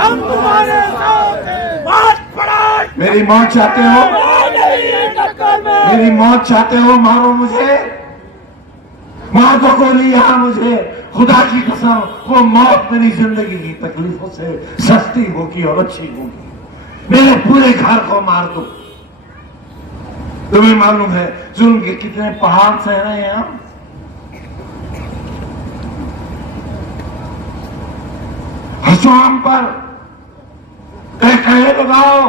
हम तुम्हारे साथ हैं। मार पड़ा। मेरी मौत चाहते हो? मेरी मौत चाहते हो? मारो मुझे, मार दो गोली यहां मुझे। खुदा की कसम, वो मौत मेरी जिंदगी की तकलीफों से सस्ती होगी और अच्छी होगी। मेरे पूरे घर को मार दो। तुम्हें मालूम है जुल्म के कितने पहाड़ सह रहे हैं हम? हंसो हम पर, कहे लगाओ,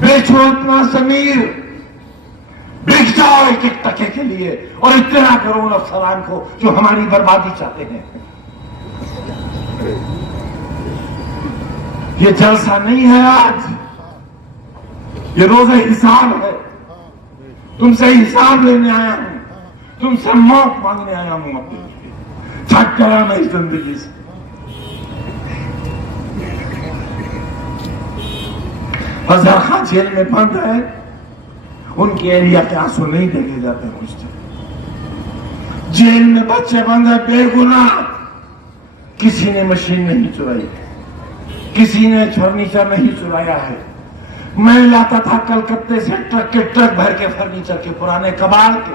बेचो इतना जमीर, बिक जाओ एक एक टके के लिए और इतना करो अफसरान को जो हमारी बर्बादी चाहते हैं। ये जलसा नहीं है आज, ये रोज़े हिसाब है। तुमसे हिसाब लेने आया हूं, तुमसे मौत मांगने आया हूं अपने लिए। थक गया मैं इस जिंदगी से। अजहर खान जेल में बंद है, उनके एरिया के आंसू नहीं देखे जाते मुझसे। जेल में बच्चे बंद है बेगुनाह, किसी ने मशीन नहीं चुराई, किसी ने फर्नीचर नहीं चुराया है। मैं लाता था कलकत्ते से ट्रक के ट्रक भर के फर्नीचर के, पुराने कबाड़ के,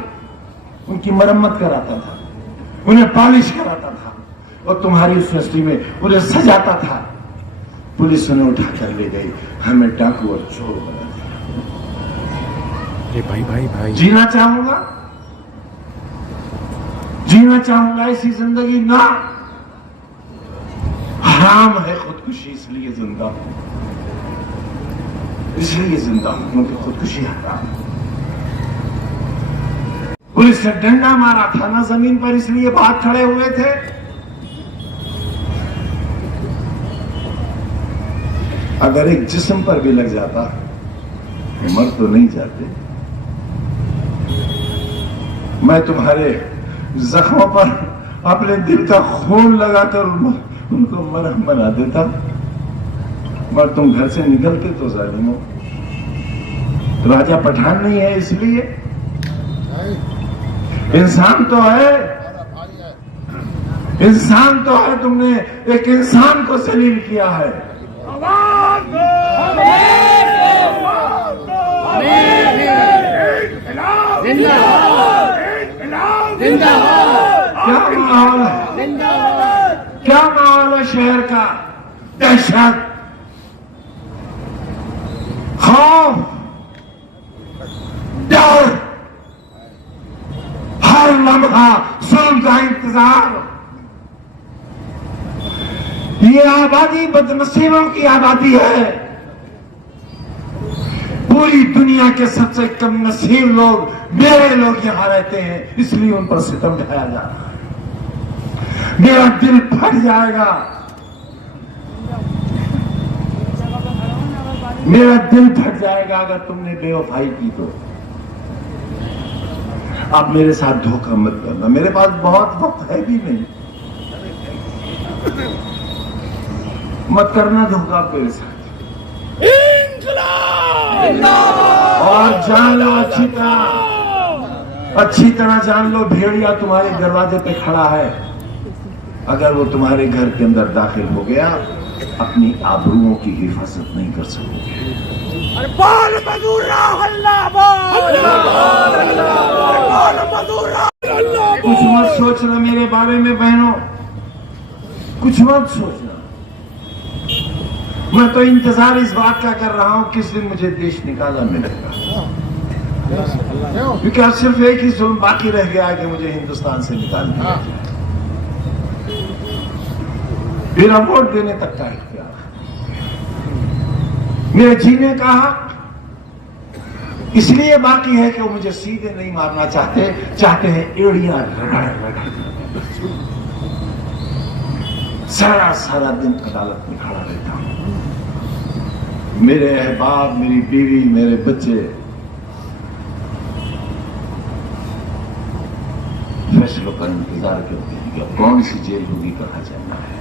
उनकी मरम्मत कराता था, उन्हें पॉलिश कराता था और तुम्हारी उस फैक्ट्री में उन्हें सजाता था। पुलिस उन्हें उठाकर ले गई, हमें डाकू और चोर बना दिया। भाई जीना चाहूंगा, जीना चाहूंगा ऐसी जिंदगी ना। हराम है खुदकुशी, इसलिए जिंदा हूं, इसलिए जिंदा हूं क्योंकि खुदकुशी हराम। पुलिस ने डंडा मारा था ना जमीन पर, इसलिए बाहर खड़े हुए थे। अगर एक जिस्म पर भी लग जाता मर तो नहीं जाते। मैं तुम्हारे जख्मों पर अपने दिल का खून लगाकर उनको मरहम बना देता, मगर तुम घर से निकलते तो जालिमो। राजा पठान नहीं है इसलिए, इंसान तो है, इंसान तो है। तुमने एक इंसान को जलील किया है। क्या माहौल है, क्या माहौल है शहर का? दहशत, खौफ, डर, हर लम्हा जुल्म का इंतजार। ये आबादी बदनसीबों की आबादी है। पूरी दुनिया के सबसे कम नसीब लोग, मेरे लोग यहां रहते हैं, इसलिए उन पर सितम ढाया जा रहा है। मेरा दिल फट जाएगा, मेरा दिल फट जाएगा अगर तुमने बेवफाई की तो। आप मेरे साथ धोखा मत करना, मेरे पास बहुत वक्त है भी नहीं। मत करना धोखा मेरे साथ। और जान लो अच्छी तरह जान लो, भेड़िया तुम्हारे दरवाजे पे खड़ा है। अगर वो तुम्हारे घर के अंदर दाखिल हो गया, अपनी आबरूओं की हिफाजत नहीं कर सकोगे। कुछ मत सोचना मेरे बारे में बहनों, कुछ मत सोचना। मैं तो इंतजार इस बात का कर रहा हूं किस दिन मुझे देश निकाला मिलेगा, क्योंकि अब सिर्फ एक ही जुल्म बाकी रह गया है कि मुझे हिंदुस्तान से निकाल दिया जाए। बिना वोट देने तक का इख्तियार, मेरे जीने का हक इसलिए बाकी है कि वो मुझे सीधे नहीं मारना चाहते, चाहते हैं एड़ियां रगड़ रगड़। सारा सारा दिन अदालत में खड़ा रहता हूं। मेरे अहबाब, मेरी बीवी, मेरे बच्चे फैसलों का इंतजार करते हैं कि कौन सी जेल होगी, कहां जाना है।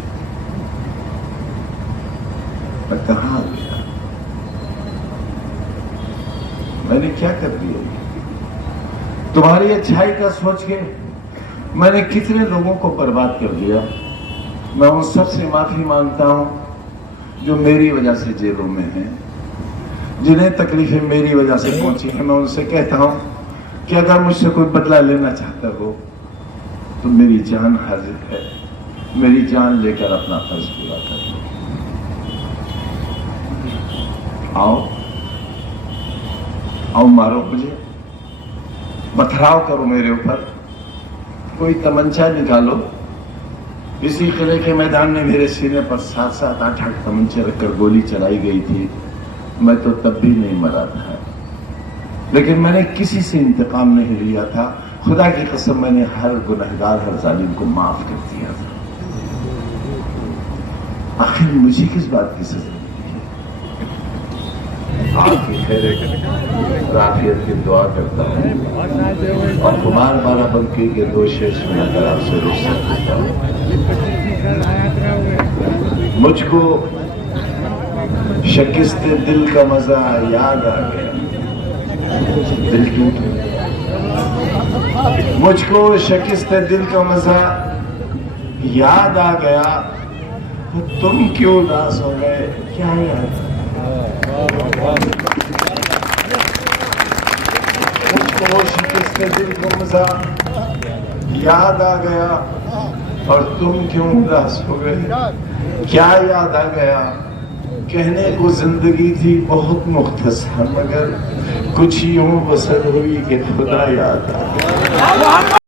मैं कहां आ गया, मैंने क्या कर दिया? तुम्हारी अच्छाई का सोच के मैंने कितने लोगों को बर्बाद कर दिया। मैं उन सबसे माफी मांगता हूं जो मेरी वजह से जेलों में हैं, जिन्हें तकलीफें मेरी वजह से पहुंची हैं। मैं उनसे कहता हूं कि अगर मुझसे कोई बदला लेना चाहता हो तो मेरी जान हाजिर है, मेरी जान लेकर अपना फर्ज पूरा कर लो। आओ आओ, मारो मुझे, पथराव करो मेरे ऊपर, कोई तमंचा निकालो। इसी किले के मैदान में मेरे सीने पर 7-7, 8-8 तमंचे रखकर गोली चलाई गई थी। मैं तो तब भी नहीं मरा था, लेकिन मैंने किसी से इंतकाम नहीं लिया था। खुदा की कसम, मैंने हर गुनहगार, हर जालिम को माफ कर दिया था। आखिर मुझे किस बात की सजा? आपकी खैर आफियत की दुआ करता हूँ और कुमार बाराबंकी के 2 शेर सुनाकर आपसे रुखसत करता हूँ। मुझको शिकस्ते दिल का मजा याद आ गया, दिल क्यों? मुझको शिकस्ते दिल का मजा याद आ गया, तो तुम क्यों उदास हो गए? क्या याद? मुझको शिकस्ते दिल का मजा याद आ गया और तुम क्यों उदास हो गए? क्या याद आ गया? कहने को जिंदगी थी बहुत मुख्तसर, मगर कुछ यूं बसर हुई कि खुदा याद आ गया।